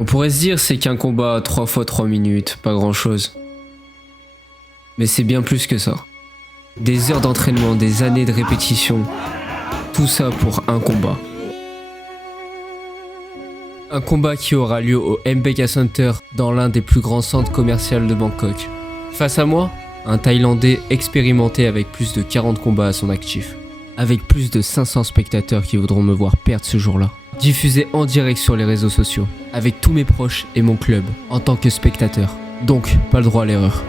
On pourrait se dire c'est qu'un combat 3 fois 3 minutes, pas grand chose. Mais c'est bien plus que ça. Des heures d'entraînement, des années de répétition, tout ça pour un combat. Un combat qui aura lieu au MBK Center dans l'un des plus grands centres commerciaux de Bangkok. Face à moi, un Thaïlandais expérimenté avec plus de 40 combats à son actif. Avec plus de 500 spectateurs qui voudront me voir perdre ce jour-là. Diffusé en direct sur les réseaux sociaux, avec tous mes proches et mon club, en tant que spectateur. Donc, pas le droit à l'erreur.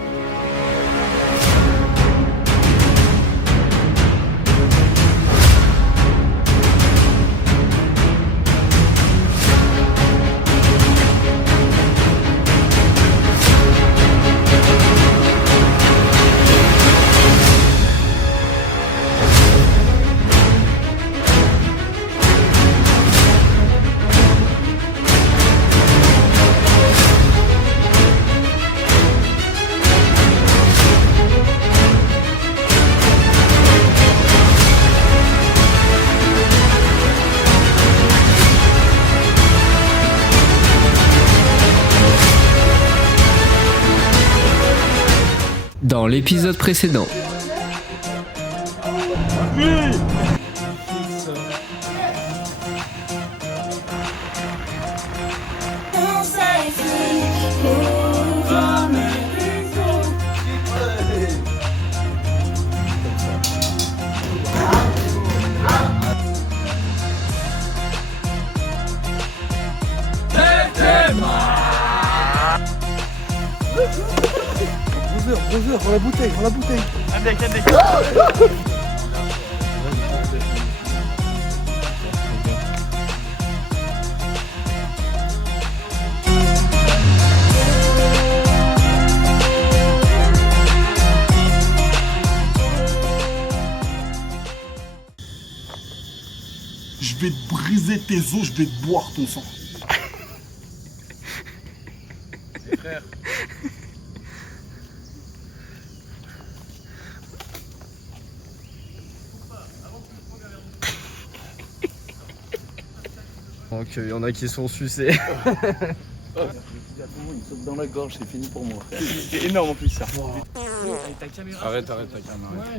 Dans l'épisode précédent. Bonjour, dans la bouteille, dans la bouteille. Je vais te briser tes os, je vais te boire ton sang. Frère. Donc il y en a qui sont sucés. Il saute dans la gorge, c'est fini pour moi. C'est énorme en plus ça. Arrête ta caméra.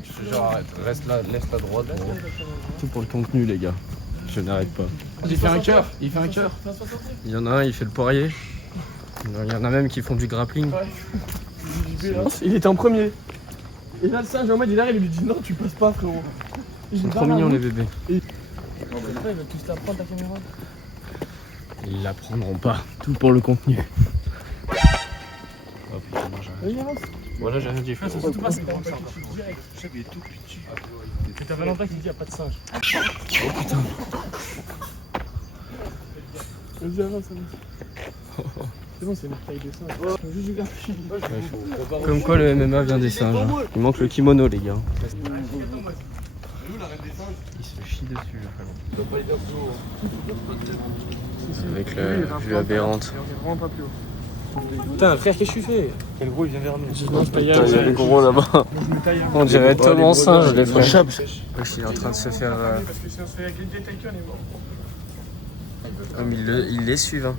Je te jure, arrête. Reste là, laisse ta droite. Tout pour le contenu les gars. Je n'arrête pas. Il fait un cœur. Il y en a un, il fait le poirier. Il y en a même qui font du grappling. Il était en premier. Et là le singe en mode il arrive, il lui dit non tu passes pas frérot. Ils sont trop mignons les bébés. Il va tous t'apprendre ta caméra. Ils la prendront pas. Tout pour le contenu. Oh putain, non, j'ai rien. Voilà, j'ai rien dit. C'est surtout pas c'est grand ça. Je sais qu'il est tout petit. Et t'as Valentin qui dit y'a pas de singe. Oh putain. Vas-y avance, avance. C'est bon, c'est une taille de singe. Juste du grappling. Comme quoi le MMA vient des singes. Hein. Il manque le kimono les gars. Il se chie dessus le frérot. Avec la vue aberrante. Putain frère, qu'est-ce que tu fais? Quel gros il vient vers nous. Putain, il y a le gros là-bas. On dirait Tom en singe les frères. Il est en train de se faire... Ah, mais ils les suivent. Hein.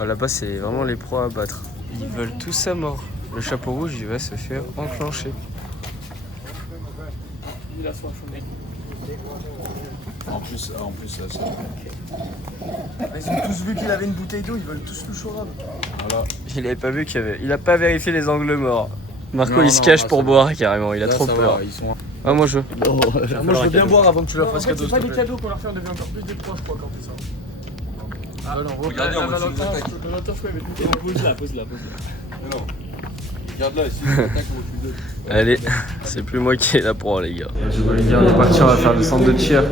Ah, là-bas c'est vraiment les proies à battre. Ils veulent tous à mort. Le chapeau rouge il va se faire enclencher. Il a soif. En plus ça. Ils ont tous vu qu'il avait une bouteille d'eau, ils veulent tous le chorab. Voilà. Il avait pas vu qu'il y avait... Il a pas vérifié les angles morts. Marco Non, il se non, cache là, pour ça boire carrément, il a Là, trop ça peur. va, ils sont... Ah moi je... Moi je veux bien boire avant que tu leur En fasses fait, cadeau. c'est C'est pas s'il des te plaît. cadeaux qu'on leur fait, on devient encore plus des proches quoi quand c'est ça. Ah non, regardez, on va essayer de Valentin, l'attaque. Valentin, je peux mettre pose-la. Mais non. Regarde là, ici, l'attaque au dessus d'eux. Allez, c'est plus moi qui ai la proie les gars. Je voulais dire, on est parti, on va faire le centre de tir.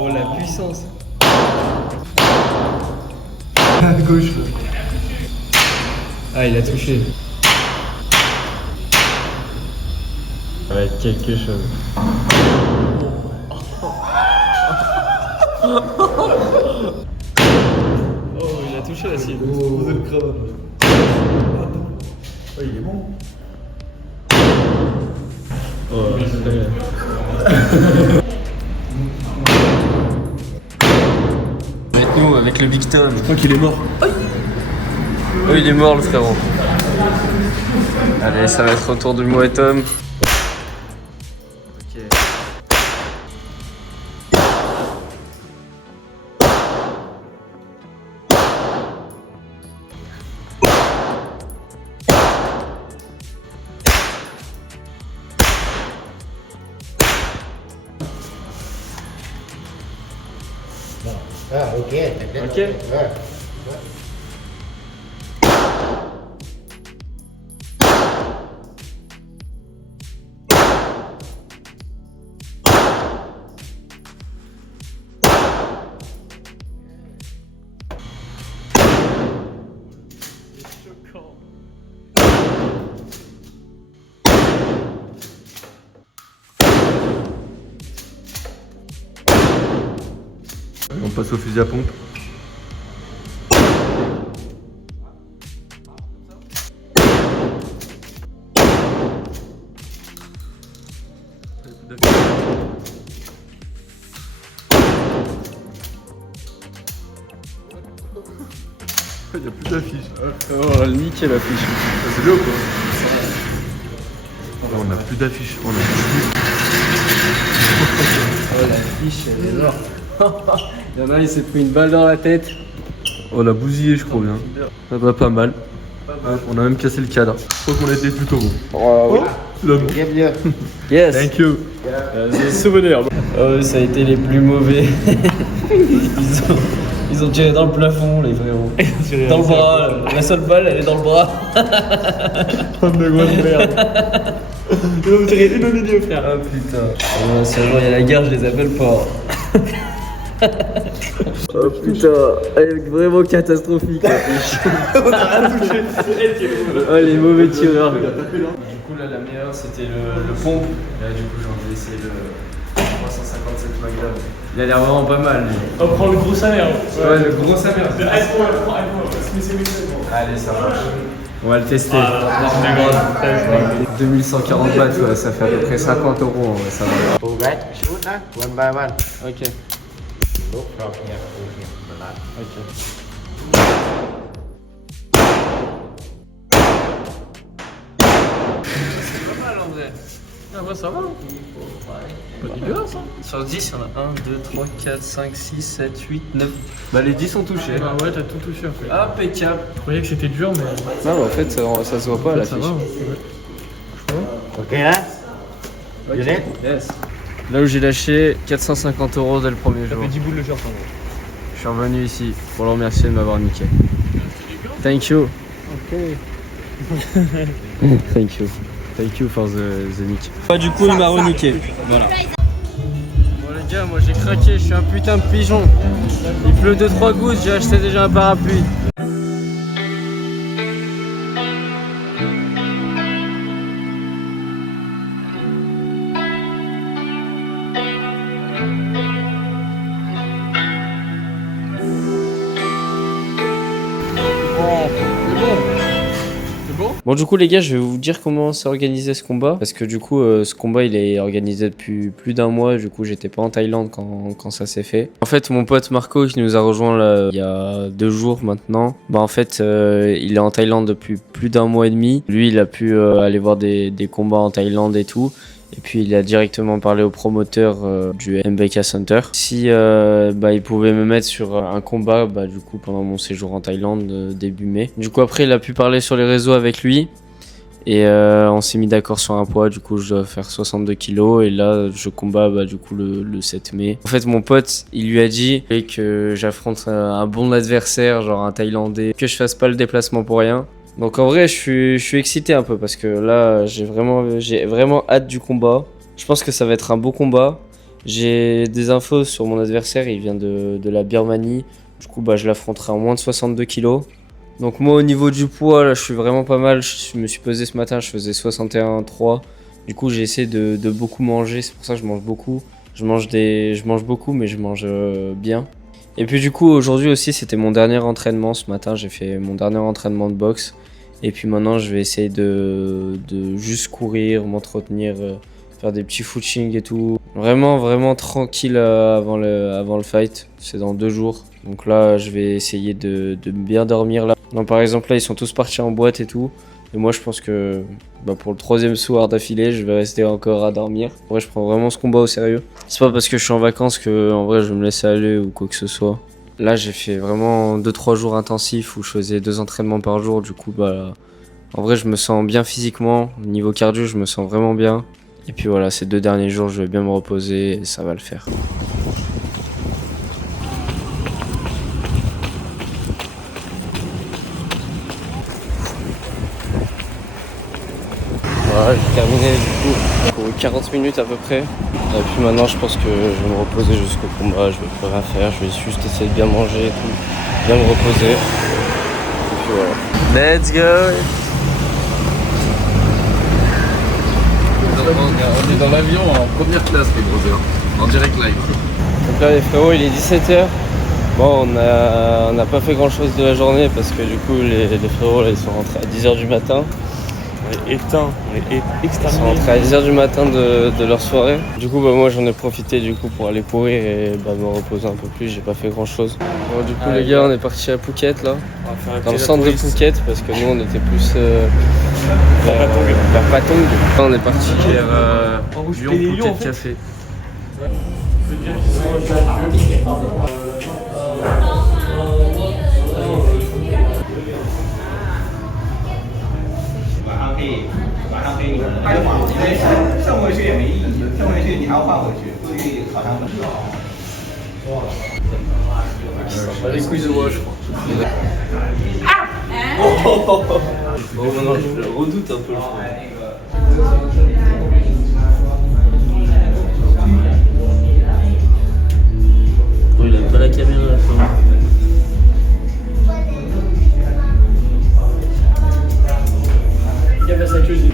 Oh la puissance. À gauche. Ah il a touché. Ça va être quelque chose. Oh il a touché la cible. Oh, il est bon. Avec nous, avec le Big Tom. Je crois qu'il est mort. Oh, il est mort le frérot. Allez, ça va être au tour de moi et Tom. Ok. Ah, ok. Ok. Ouais. On passe au fusil à pompe. Il n'y a plus d'affiche. Oh, nickel l'affiche. C'est bien ou quoi? On n'a plus d'affiche. On a plus. Oh, l'affiche, elle est là. Il y en a, il s'est pris une balle dans la tête. On l'a bousillé, je crois bien. Ça va pas mal. On a même cassé le cadre. Je crois qu'on a été plutôt bon. Oh, L'homme. Bienvenue. yes. Thank you. Des souvenirs. Oh, ça a été les plus mauvais. Ils ont tiré dans le plafond, les frérots. Dans le bras. La seule balle, elle est dans le bras. De grosse merde. Ils ont tiré une au milieu, frère. Oh putain. Oh, si un jour il y a la guerre, je les appelle pas. Oh putain, elle est vraiment catastrophique la fiche. Oh les mauvais tireurs. Du coup là la meilleure c'était le pompe. Là du coup j'ai essayé le 357 Magnum. Il a l'air vraiment pas mal lui. On prend le gros salaire. Ouais le gros sa mère. Allez ça marche. On va le tester. 2140 bahts, ouais, ça fait à peu près 50 €, ouais, ça va. Full back, shoot, huh? One by one. Ok. Look from here, full here. Relax. Ok. C'est pas mal en vrai. Ah ouais, ça va. Pas dégueulasse, hein. Sur 10, il y en a 1, 2, 3, 4, 5, 6, 7, 8, 9. Bah les 10 sont touchés. Bah ouais, t'as tout touché en fait. Impeccable. Je croyais que c'était dur, mais Non, en fait, ça se voit pas à ça l'affiche. va. Ouais. Ok, hein? You need? Yes. Là où j'ai lâché 450 € dès le premier Ça jour. fait 10 boules de short en gros. Je suis revenu ici pour le remercier de m'avoir niqué. Thank you. Ok. Thank you. Thank you for the nick. Du coup, il m'a reniqué. Voilà. Bon les gars, moi j'ai craqué, je suis un putain de pigeon. Il pleut 2-3 gouttes, j'ai acheté déjà un parapluie. Bon du coup les gars, je vais vous dire comment s'est organisé ce combat. Parce que du coup ce combat il est organisé depuis plus d'un mois. Du coup j'étais pas en Thaïlande quand ça s'est fait. En fait mon pote Marco qui nous a rejoint là il y a 2 jours maintenant. Bah en fait il est en Thaïlande depuis plus d'un mois et demi. Lui il a pu aller voir des combats en Thaïlande et tout. Et puis il a directement parlé au promoteur du MBK Center si bah, il pouvait me mettre sur un combat bah, du coup pendant mon séjour en Thaïlande début mai. Du coup après il a pu parler sur les réseaux avec lui et on s'est mis d'accord sur un poids. Du coup je dois faire 62 kilos et là je combats bah, du coup le 7 mai. En fait mon pote il lui a dit que j'affronte un bon adversaire, genre un Thaïlandais, que je fasse pas le déplacement pour rien. Donc en vrai je suis excité un peu parce que là j'ai vraiment hâte du combat. Je pense que ça va être un beau combat. J'ai des infos sur mon adversaire, il vient de la Birmanie. Du coup bah, je l'affronterai en moins de 62 kilos. Donc moi au niveau du poids là je suis vraiment pas mal. Je me suis pesé ce matin, je faisais 61,3. Du coup j'ai essayé de beaucoup manger, c'est pour ça que je mange beaucoup. Je mange beaucoup mais je mange bien. Et puis du coup aujourd'hui aussi c'était mon dernier entraînement ce matin, j'ai fait mon dernier entraînement de boxe. Et puis maintenant, je vais essayer de juste courir, m'entretenir, faire des petits footings et tout. Vraiment tranquille avant le fight. C'est dans 2 jours. Donc là, je vais essayer de bien dormir là. Non, par exemple, là, ils sont tous partis en boîte et tout. Et moi, je pense que pour le 3e soir d'affilée, je vais rester encore à dormir. En vrai, je prends vraiment ce combat au sérieux. C'est pas parce que je suis en vacances que, en vrai, je vais me laisser aller ou quoi que ce soit. Là, j'ai fait vraiment 2-3 jours intensifs où je faisais 2 entraînements par jour. Du coup, en vrai, je me sens bien physiquement. Au niveau cardio, je me sens vraiment bien. Et puis voilà, ces 2 derniers jours, je vais bien me reposer et ça va le faire. Voilà, j'ai terminé du coup pour 40 minutes à peu près. Et puis maintenant je pense que je vais me reposer jusqu'au combat, je vais plus rien faire, je vais juste essayer de bien manger et tout, bien me reposer. Et puis voilà. Let's go! On est dans l'avion en première classe les brothers, en direct live. Donc là les frérots il est 17h. Bon on n'a pas fait grand chose de la journée parce que du coup les frérots là, ils sont rentrés à 10h du matin. On est éteints, on est exterminés. Ils sont rentrés à 10h du matin de leur soirée. Du coup moi j'en ai profité du coup pour aller courir et me reposer un peu plus, j'ai pas fait grand chose. Bon, du coup les gars on est parti à Phuket là, dans le centre de Phuket parce que nous on était plus vers Patong. On est parti vers Phuket Café. Pas les couilles de moi, je crois. Bon, maintenant je le redoute un peu, je crois. Oh, il aime pas la caméra à la fin. Il y avait sa cuisine.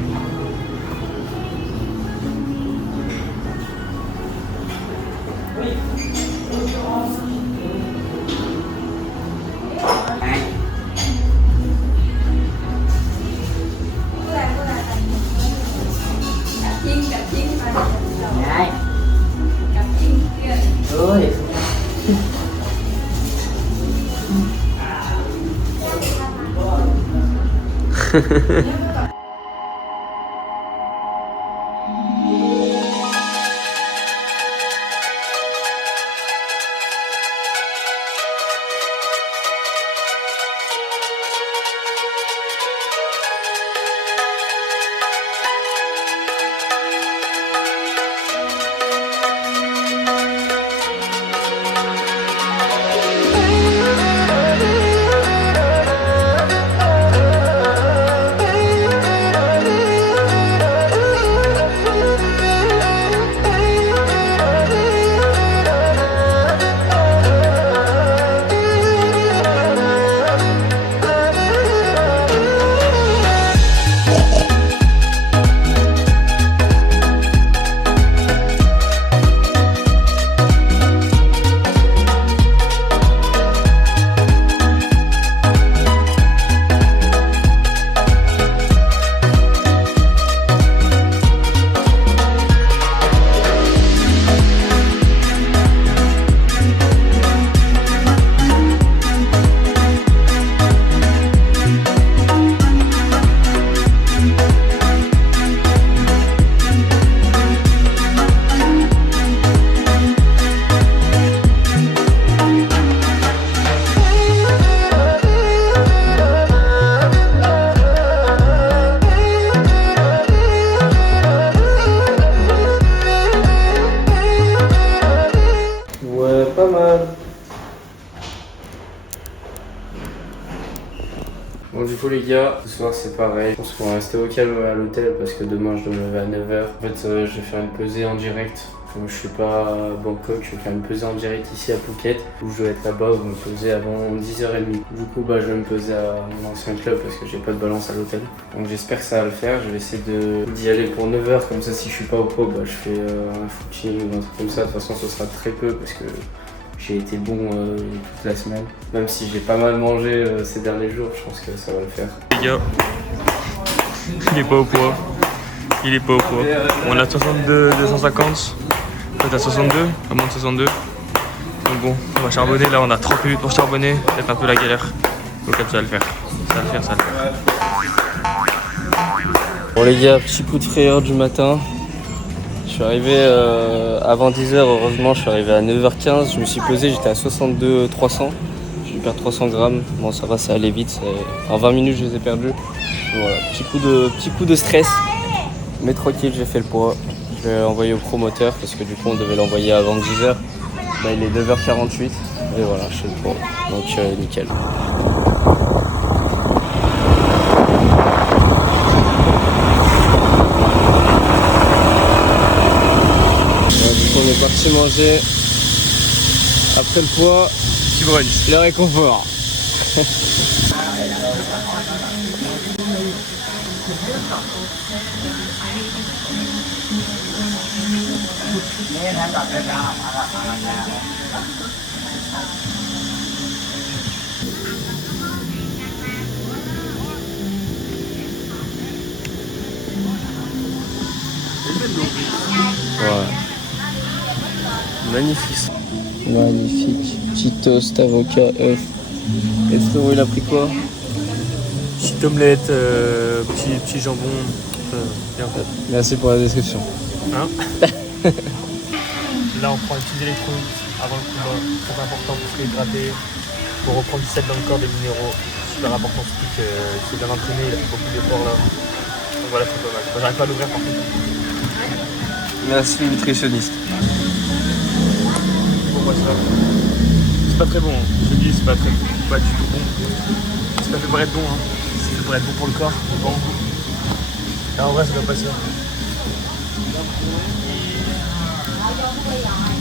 Pas mal. Bon du coup les gars, ce soir c'est pareil. Je pense qu'on va rester au calme à l'hôtel parce que demain je dois me lever à 9h. En fait je vais faire une pesée en direct. Comme je suis pas à Bangkok, je vais faire une pesée en direct ici à Phuket où je dois être là-bas où je vais me peser avant 10h30. Du coup je vais me peser à mon ancien club parce que j'ai pas de balance à l'hôtel. Donc j'espère que ça va le faire. Je vais essayer d'y aller pour 9h, comme ça si je suis pas au pro, je fais un footing ou un truc comme ça. De toute façon ce sera très peu parce que j'ai été bon toute la semaine. Même si j'ai pas mal mangé ces derniers jours, je pense que ça va le faire. les gars. Il est pas au poids. Il est pas au poids. On a 62, 250. Toi t'as 62, à moins de 62. Donc bon, on va charbonner. Là on a 30 minutes pour charbonner. C'est un peu la galère. Donc comme ça va le faire. Ça va le faire, ça va le faire. Bon les gars, petit coup de frayeur du matin. Je suis arrivé avant 10h, heureusement je suis arrivé à 9h15. Je me suis pesé, j'étais à 62 300. J'ai dû perdre 300 grammes. Bon ça va, ça allait vite. En 20 minutes je les ai perdus. Voilà, petit coup de stress. Mais tranquille, j'ai fait le poids. Je vais l'envoyer au promoteur parce que du coup on devait l'envoyer avant 10h. Là il est 9h48. Et voilà, je fais le poids. Donc nickel. On est parti manger après le poids, Petit brunch. le réconfort. Voilà. Magnifique. Magnifique. Petit toast, avocat, œuf. Et le frérot, il a pris quoi? Petite omelette, petit jambon. Bien fait. Merci pour la description. Hein Là on prend les petits électrolytes avant le combat. Très important pour se réhydrater. Pour reprendre du sel dans le corps, des minéraux. Super important, surtout que c'est bien entraîné, il a fait beaucoup d'efforts là. Donc voilà, c'est pas mal. Moi, j'arrive pas à l'ouvrir par contre. Merci nutritionniste. Bon, moi ça. C'est pas très bon, hein. Je te dis, c'est pas du tout bon. C'est pas fait pour être bon, hein. C'est fait pour être bon pour le corps, mais bon. Là en vrai, ça doit passer.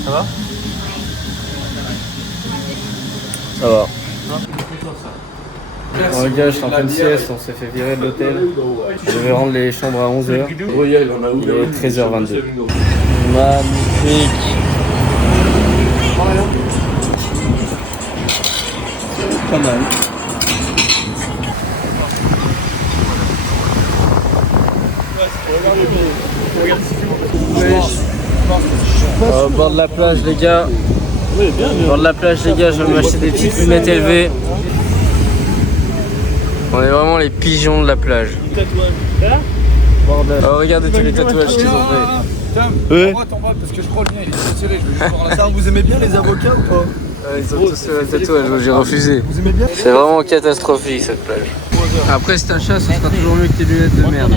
Ça va? Ça va. Bon les gars, je suis en pleine sieste, on s'est fait virer de l'hôtel. Je vais rendre les chambres à 11h. Il est 13h22. Magnifique. Pas mal. Au bord de la plage les gars. Au bord de la plage les gars, je vais m'acheter des petites lunettes élevées. On est vraiment les pigeons de la plage. Bordel. Oh, regardez tous les tatouages qu'ils ont fait. Ouais. Parce que je crois le mien, il est serré, je vais juste voir la... Vous aimez bien les avocats ou pas? Ils ont tous fait un tatouage, j'ai refusé. Vous aimez bien? C'est vraiment catastrophique cette plage. Après si t'as chat, ce sera toujours mieux que tes lunettes de merde.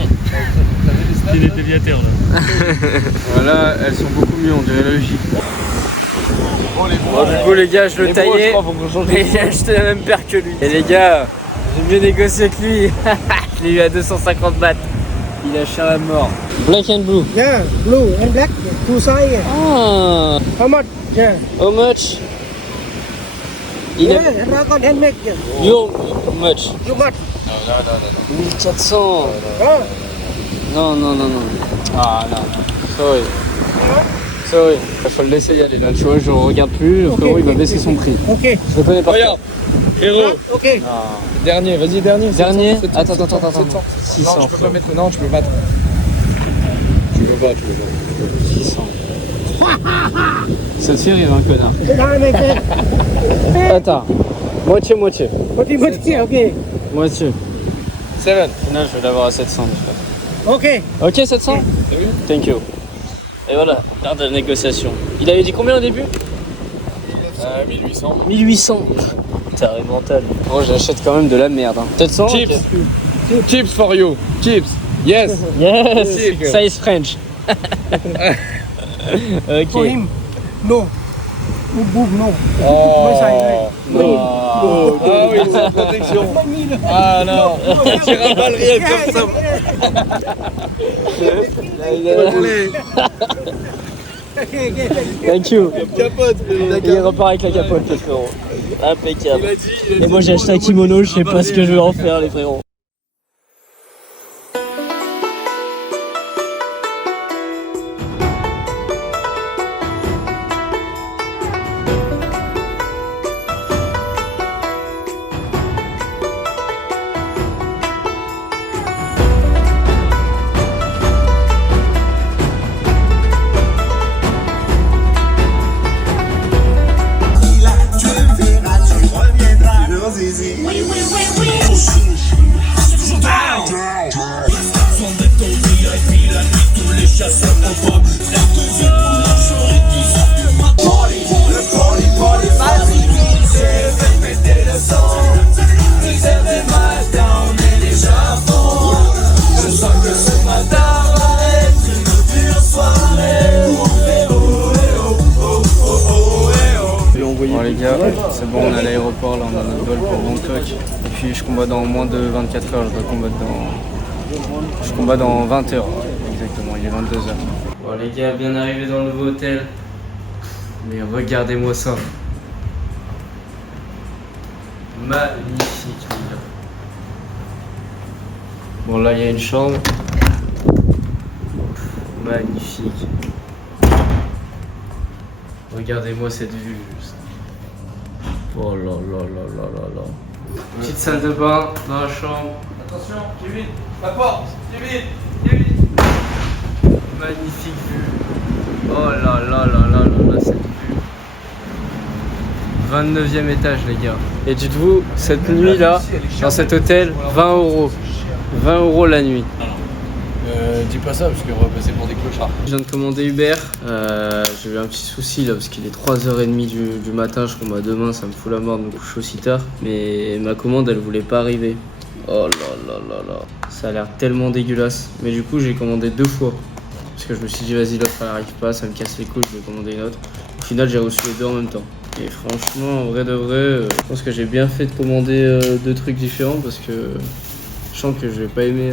C'est des déviateurs là. Voilà, elles sont beaucoup mieux, on dirait la J. Bon, du coup les gars, je le taillais et j'ai acheté la même paire que lui. Et les gars, j'ai mieux négocié que lui. Je l'ai eu à 250 bahts. Il a cher à mort. Black and blue. Yeah, blue and black, two sides. Ah, How much? Yeah. how much? Yeah, Dragon handmade. Yo, how much? You got? 1400. Oh, Non. Ah non. Sorry. Il faut le laisser y aller là, tu vois, je regarde plus, le frérot il va baisser son prix. okay. Je le connais pas. Regarde, Frérot, Okay. dernier, vas-y, dernier. Dernier. 700, Attends. 600. 600. Non, tu peux pas mettre. Non, tu peux pas. Tu peux pas. 600. Ça te fait rire, un connard. Now make it. Attends. Moitié. What okay. Moitié. 7. Final, je vais l'avoir à 700. Okay. Ok, 700. Thank you. Et voilà, carte de négociation. Il avait dit combien au début 1800. 1800. T'es mental. Oh, j'achète quand même de la merde. Hein. 700. Chips. Chips for you. Chips. Yes. Yes. Chips. Size French. For Ok. him, no. Boom, no. Oh. No. Ah oui, c'est protection. Ah non. Tu rabales rien comme ça. Thank you. Capote. Il repart avec la capote, le frérot. Impeccable. Et moi j'ai acheté un kimono, je sais pas ce que je vais en faire, les frérots. l'aéroport, là on a notre vol pour Bangkok. Et puis je combat dans moins de 24 heures, je combat dans 20 heures, exactement, il est 22 heures. Bon les gars, bien arrivé dans le nouveau hôtel. Mais regardez-moi ça. Magnifique les gars. Bon là il y a une chambre. Magnifique. Regardez-moi cette vue juste. Oh là là là là là là. Petite salle de bain dans la chambre. Attention, Kevin, la porte, Kevin. Magnifique vue. Oh là là là là là là cette vue. 29e étage les gars. Et dites-vous, cette nuit là, dans cet hôtel, 20 €. 20 € la nuit. Dis pas ça parce qu'on va passer pour des clochards. Je viens de commander Uber, j'ai eu un petit souci là parce qu'il est 3h30 du matin, je combats demain, ça me fout la mort de me coucher aussi tard. Mais ma commande elle voulait pas arriver. Oh là là là là, ça a l'air tellement dégueulasse. Mais du coup j'ai commandé 2 fois. Parce que je me suis dit vas-y l'autre elle arrive pas, ça me casse les couilles, je vais commander une autre. Au final j'ai reçu les deux en même temps. Et franchement en vrai de vrai, je pense que j'ai bien fait de commander 2 trucs différents parce que je sens que je vais pas aimer...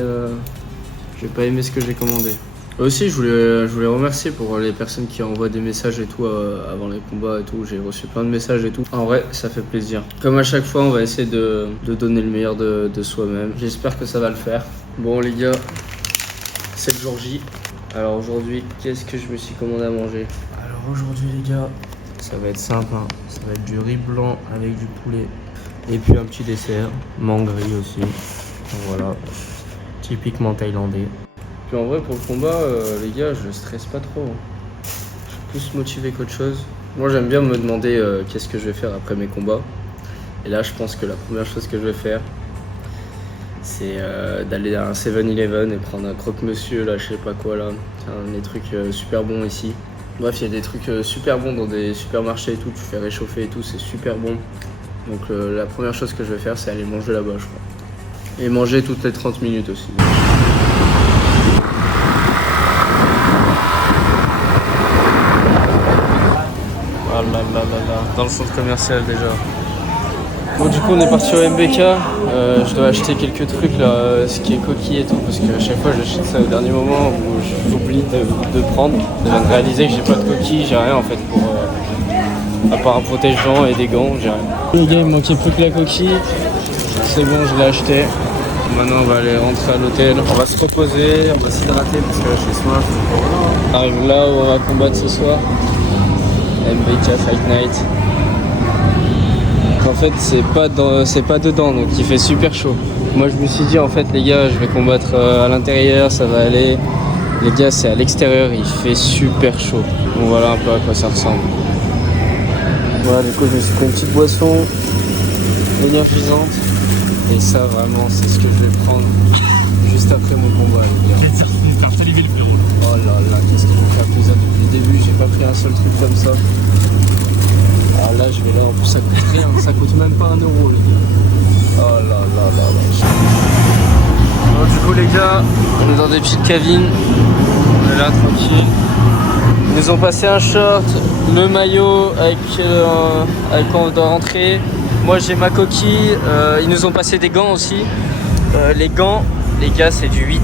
J'ai pas aimé ce que j'ai commandé. Aussi, je voulais remercier pour les personnes qui envoient des messages et tout avant les combats et tout. J'ai reçu plein de messages et tout. En vrai, ça fait plaisir. Comme à chaque fois, on va essayer de donner le meilleur de soi-même. J'espère que ça va le faire. Bon les gars, c'est le jour J. Alors aujourd'hui, qu'est-ce que je me suis commandé à manger? Alors aujourd'hui les gars, ça va être simple. Hein. Ça va être du riz blanc avec du poulet. Et puis un petit dessert, mangue riz aussi. Donc, voilà. Typiquement thaïlandais. Puis en vrai pour le combat les gars je stresse pas trop. Je suis plus motivé qu'autre chose. Moi j'aime bien me demander qu'est-ce que je vais faire après mes combats. Et là je pense que la première chose que je vais faire c'est d'aller à un 7-Eleven et prendre un croque-monsieur là, je sais pas quoi là. C'est un des trucs super bons ici. Bref il y a des trucs super bons dans des supermarchés et tout, tu fais réchauffer et tout, c'est super bon. Donc la première chose que je vais faire c'est aller manger là-bas je crois. Et manger toutes les 30 minutes aussi. Ah là là là là, dans le centre commercial déjà. Bon du coup on est parti au MBK, je dois acheter quelques trucs là, ce qui est coquille et tout, parce qu'à chaque fois j'achète ça au dernier moment où j'oublie de prendre. Je viens de réaliser que j'ai pas de coquille, j'ai rien en fait pour... à part un protège-dents et des gants, j'ai rien. Les gars il me manquait plus que la coquille. C'est bon, je l'ai acheté. Maintenant, on va aller rentrer à l'hôtel. On va se reposer, on va s'hydrater parce que là, j'ai soif. On arrive là où on va combattre ce soir. MBK Fight Night. En fait, c'est pas dedans, donc il fait super chaud. Moi, je me suis dit, en fait, les gars, je vais combattre à l'intérieur, ça va aller. Les gars, c'est à l'extérieur, il fait super chaud. Donc voilà un peu à quoi ça ressemble. Voilà, du coup, je me suis pris une petite boisson énergisante. Et ça vraiment c'est ce que je vais prendre juste après mon combat les gars. Oh là là, qu'est-ce qui me fait plaisir depuis le début, j'ai pas pris un seul truc comme ça. Alors là je vais là, en plus ça coûte rien, ça coûte même pas 1 € les gars. Oh là là là là. Bon du coup les gars, on est dans des petites cabines, on est là tranquille. Ils nous ont passé un short, le maillot avec quoi on doit rentrer. Moi j'ai ma coquille, ils nous ont passé des gants aussi. Les gants, les gars c'est du 8.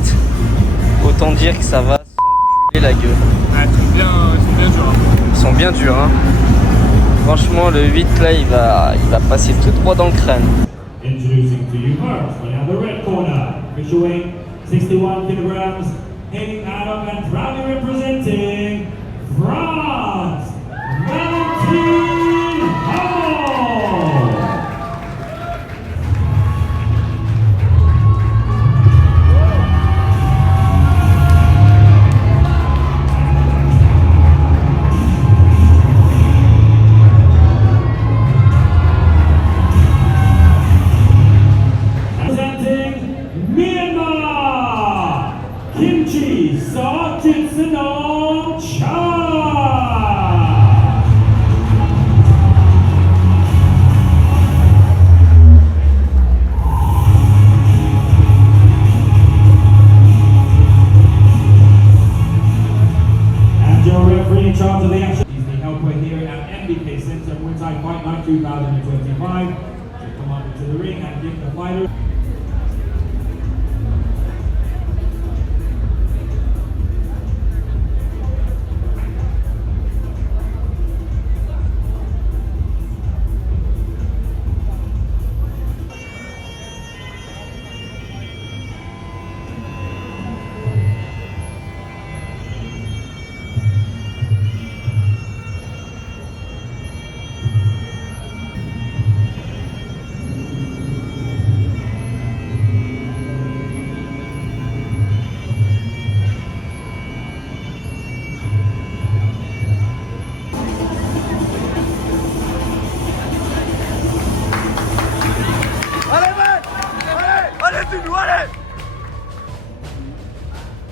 Autant dire que ça va s'enculer la gueule. Ouais, ils sont bien durs. Hein. Ils sont bien durs hein. Franchement le 8 là il va passer tout droit dans le crâne. Introducing to you first, we have the red corner, which weighing 61 kilograms, hanging out and proudly representing France, Valentin Hall. Sortitsanong Cha.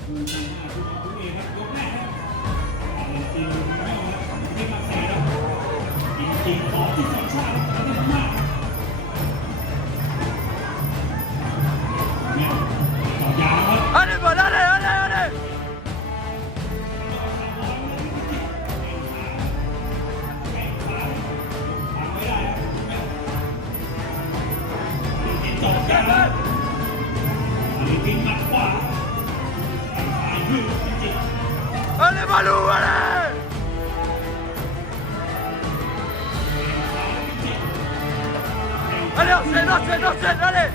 Allez, bon, allez, allez, allez. Allez, Malou, allez. Allez, enchaîne, enchaîne, enchaîne, allez.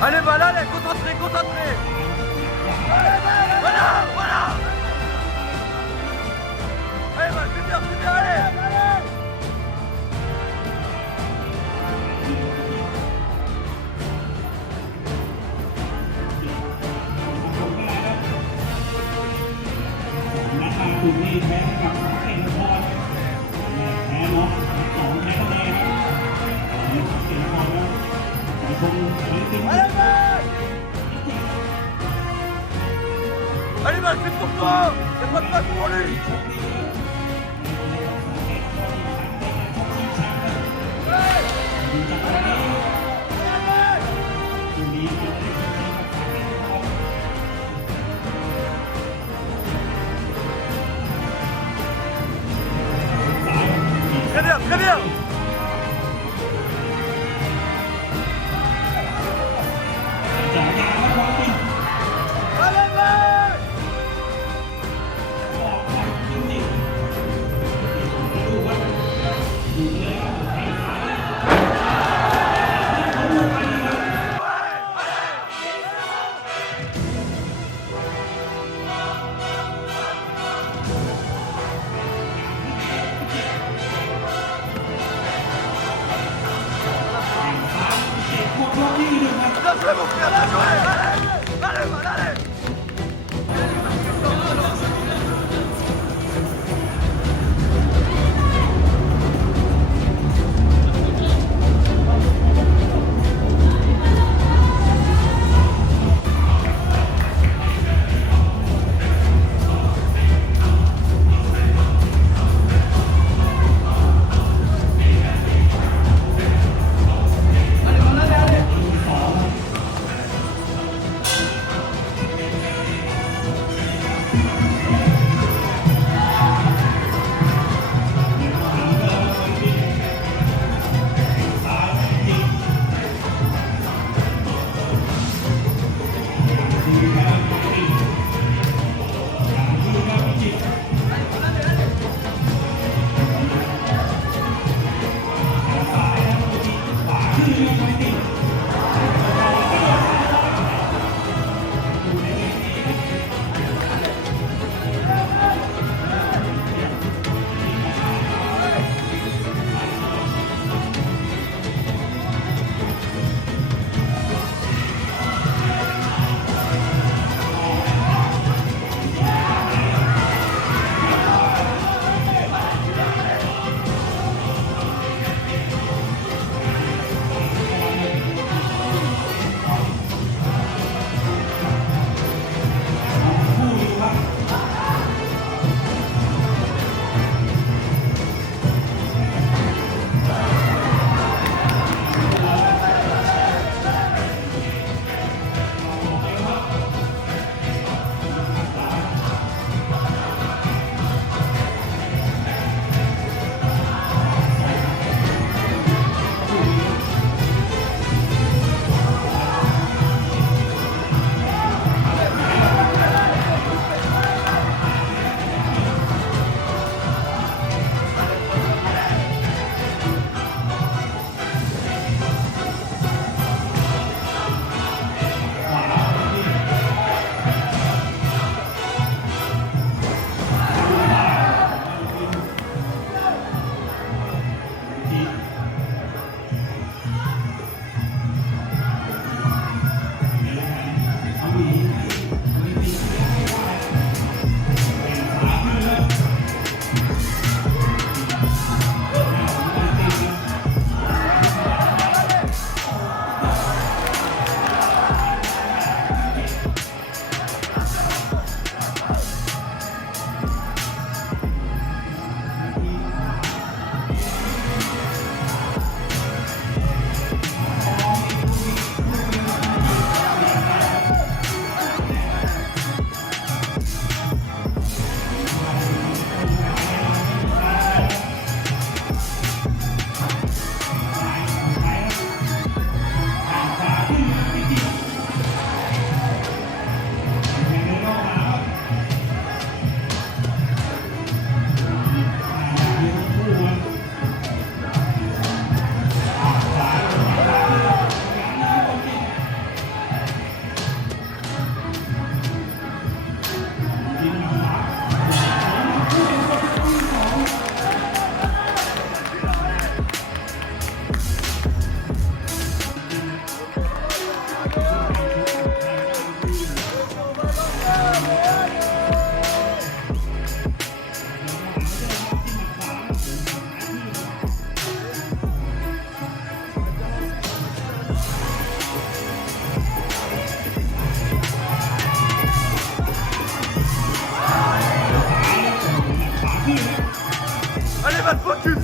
Allez, Val, allez, concentré, concentré. Allez, Val, voilà, voilà. Allez, Val, c'est bien, allez, allez. Allez, Val, c'est pour toi. Y'a pas de place pour lui. Très bien, très bien. Bien joué, mon frère, bien joué. Allez, allez, Val, allez.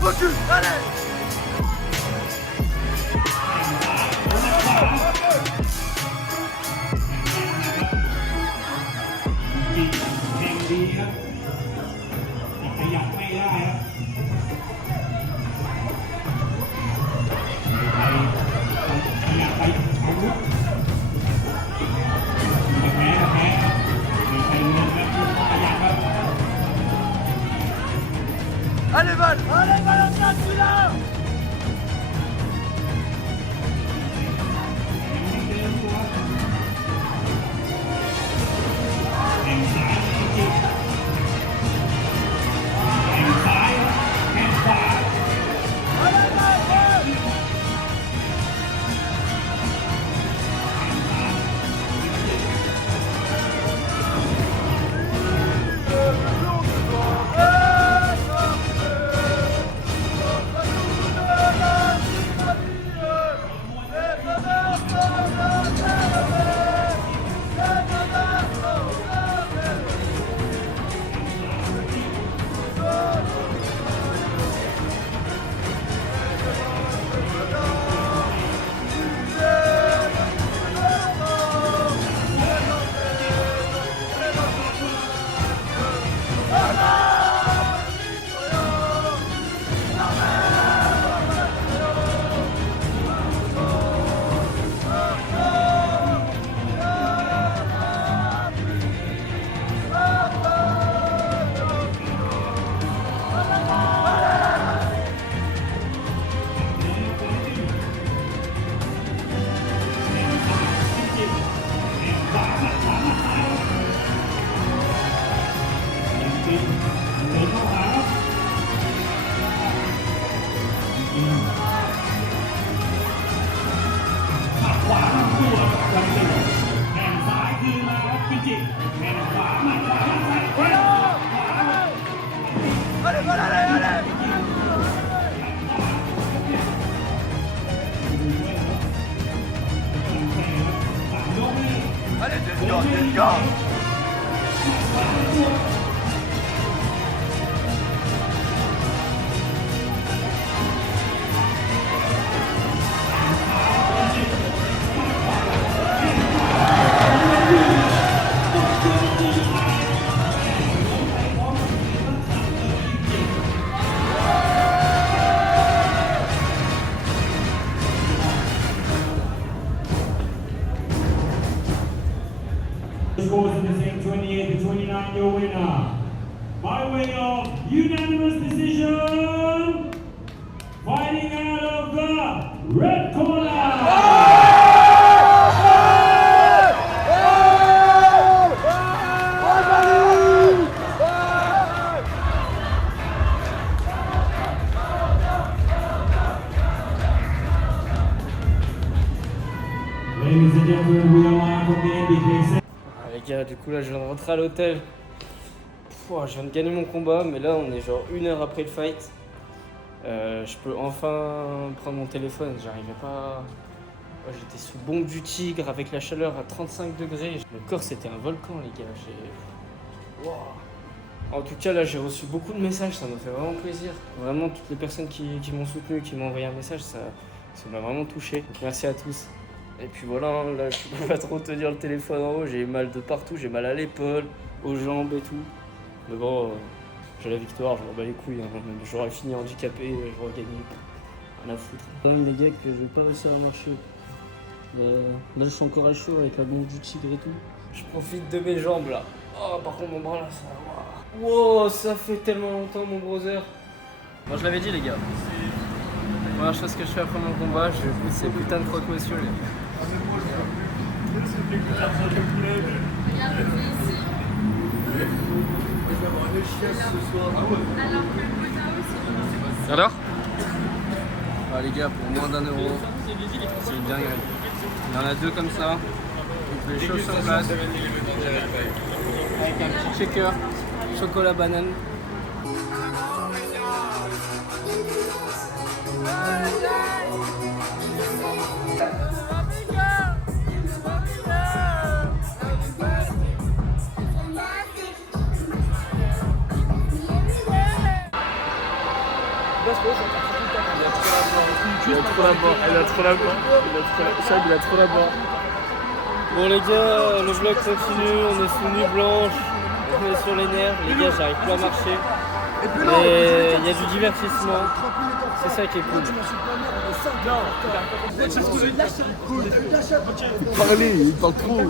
แข่งดีครับขยับไม่ได้ครับขยับไปอาวุธแพ้ครับมีใครเงินครับขยับครับ Allez, Val! Allez, Valentin, celui-là! แข่งซ้ายจริงแข่งซ้ายแข่งขวา Allez, Val! Val! ขวาตัววันหนึ่งแข่งซ้ายคืนมาครับพิจิตรแข่งขวาหมัดขวาใส่แข้งขวา Allez, Val, allez, allez! สามยกนี่ Allez, descends! Scores in the same 28-29, your winner. By way of unanimous decision, fighting out of the red corner. Ladies and gentlemen, we are live from the NBK. Les gars, du coup là je viens de rentrer à l'hôtel. Je viens de gagner mon combat, mais là on est genre 1 heure après le fight. Je peux enfin prendre mon téléphone, j'arrivais pas. Ouais, j'étais sous bombe du tigre avec la chaleur à 35 degrés. Le corps c'était un volcan les gars. Wow. En tout cas là j'ai reçu beaucoup de messages, ça m'a fait vraiment plaisir. Vraiment toutes les personnes qui m'ont soutenu, qui m'ont envoyé un message, ça m'a vraiment touché. Donc, merci à tous. Et puis voilà, là je peux pas trop tenir le téléphone en haut, j'ai mal de partout, j'ai mal à l'épaule, aux jambes et tout. Mais bon, j'ai la victoire, je m'en bats les couilles, hein. J'aurais fini handicapé, j'aurais gagné. Rien à foutre. Les gars, que je vais pas réussir à marcher. Là je suis encore à chaud avec la bombe du tigre et tout. Je profite de mes jambes là. Oh par contre mon bras là, ça... Wow, ça fait tellement longtemps mon brother. Moi je l'avais dit les gars. La première chose que je fais après mon combat, je goûte ces putains de croque-monsieur. Alors ah, les gars, pour moins d'1 euro, c'est une dinguerie. Il y en a 2 comme ça, on peut les chauffer sur place, avec un petit shaker, chocolat banane. Il a trop la barre. Il a trop la barre. Chad, il a trop la barre. Bon les gars, le vlog continue, on est sous nuit blanche, on est sur les nerfs, les gars j'arrive plus à marcher. Mais il y a du divertissement, c'est ça qui est cool. Il parle trop.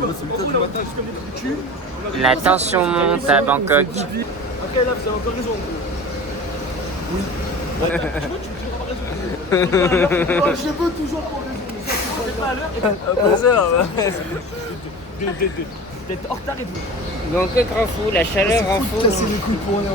La tension monte à Bangkok. Ok, là, vous avez encore raison. Oui. Je veux toujours pour raison. Mais ça, pas à l'heure. D'être en retard et tout. Bangkok rend fou, la chaleur rend fou. Casser les couilles pour rien.